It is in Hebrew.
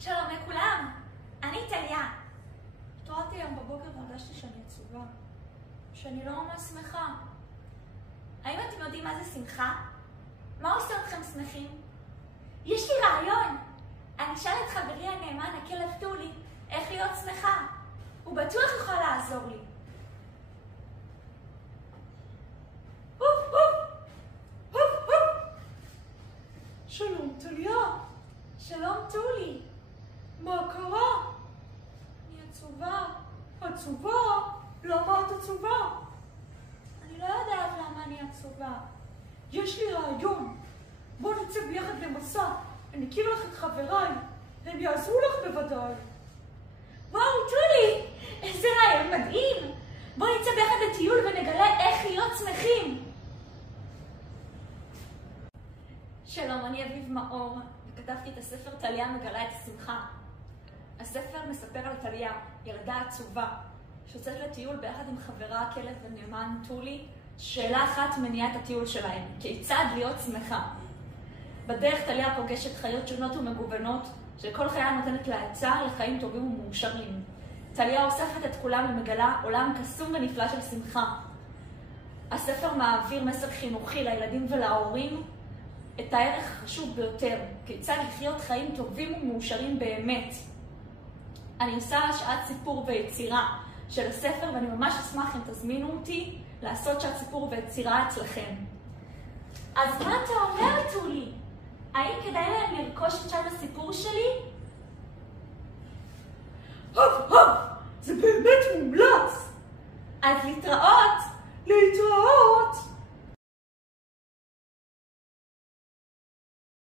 שלום לכולם, אני טליה. התעוררתי היום בבוקר והרגשתי שאני עצובה, שאני לא ממש שמחה. האם אתם יודעים מה זה שמחה? מה עושה אתכם שמחים? יש לי רעיון. אני אשאל את חברי הנאמן, הכלב טולי, איך להיות שמחה. הוא בטוח יכול לעזור לי. שלום טליה. שלום טולי. מה קרה? אני עצובה. עצובה? למה את עצובה? אני לא יודעת למה אני עצובה. יש לי רעיון. בוא נצא ביחד למסע. אני אכיר לך את חבריי. הם יעזרו לך בוודאי. וואו, טולי! איזה רעיון מדהים! בוא נצא ביחד לטיול ונגלה איך להיות שמחים. שלום, אני אביב מאור, וכתבתי את הספר טליה מגלה את השמחה. הספר מספר על טליה, ילדה עצובה, שיוצאת לטיול ביחד עם חברה הכלב הנאמן טולי. שאלה אחת מניעה את הטיול שלהם, כיצד להיות שמחה. בדרך טליה פוגשת חיות שונות ומגוונות, שכל חיה נותנת לה עצה לחיים טובים ומאושרים. טליה אוספת את כולם ומגלה עולם קסום ונפלא של שמחה. הספר מעביר מסר חינוכי לילדים ולהורים, את הערך החשוב ביותר, כיצד לחיות חיים טובים ומאושרים באמת. אני עושה שעת סיפור ויצירה של הספר, ואני ממש אשמח אם תזמינו אותי לעשות שעת סיפור ויצירה אצלכם. אז מה אתה אומר, טולי? האם כדאי להם לרכוש את שעת הסיפור שלי? זה באמת מומלץ. אז להתראות! להתראות!